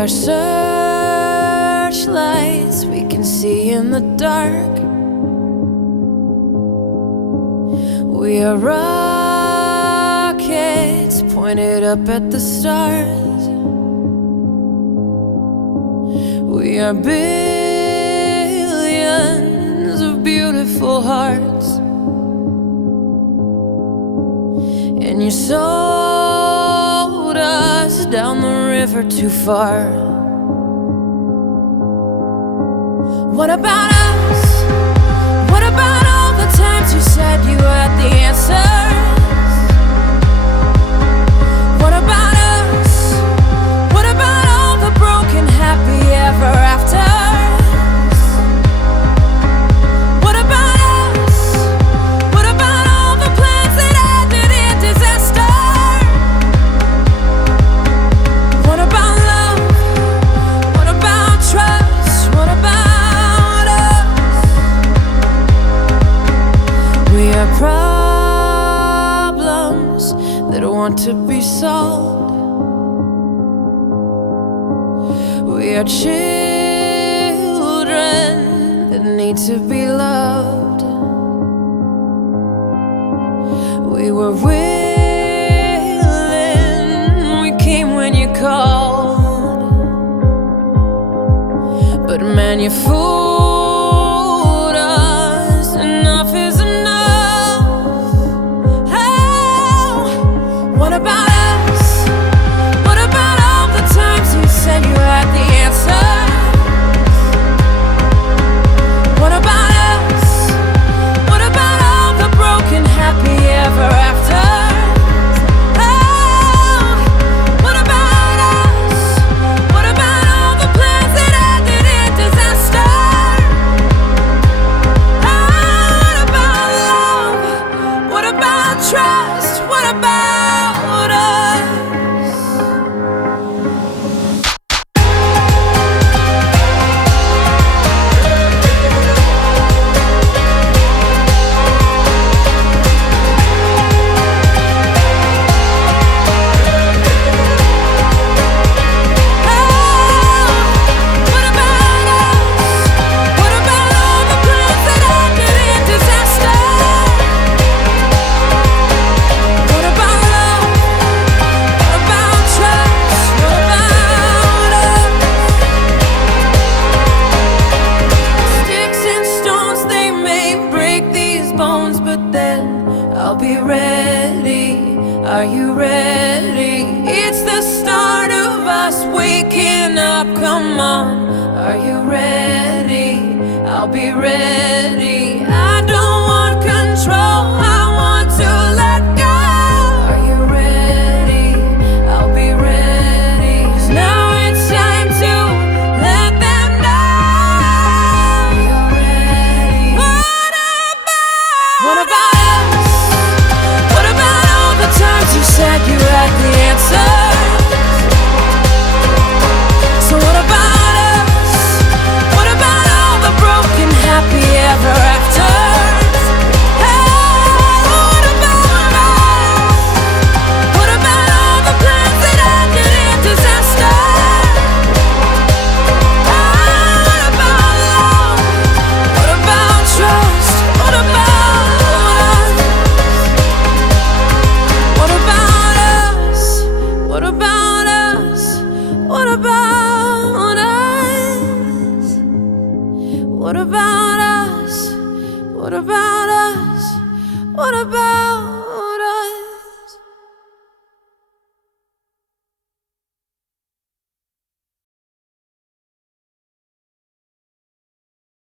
are searchlights we can see in the dark. We are rockets pointed up at the stars. We are billions of beautiful hearts, and you sold us down the river too far. What about us? What about all the times you said you had the answers? What about us? What about all the broken happy ever afters? What about us? What about all the plans that ended in disaster? What about love? What about trust? What about us? We are problems that want to be solved. We are children that need to be loved. We were willing, we came when you called, but man, you fooled us. Enough is enough. Oh, what about us? What about all the times you said you had the answers? What about us? What about all the broken happy ever afters? Oh, what about us? What about all the plans that ended in disaster? Oh, what about love? What about trust? What about us? What about us? What about all the plans that ended in disaster? What about love? What about trust? What about us? Sticks and stones, they may break these bones, but then I'll be ready. Are you ready? It's the start of us waking up. Come on, are you ready? I'll be ready. I don't want control, I want to let go. Are you ready? I'll be ready. 'Cause now it's time to let them know you're ready. What about us? What about all the times you said you had the answers? So what about us? What about all the broken happy ever afters? Hey, what about us? What about all the plans that ended in disaster? What about love? What about trust? What about us? What about us? What about us? What about us? What about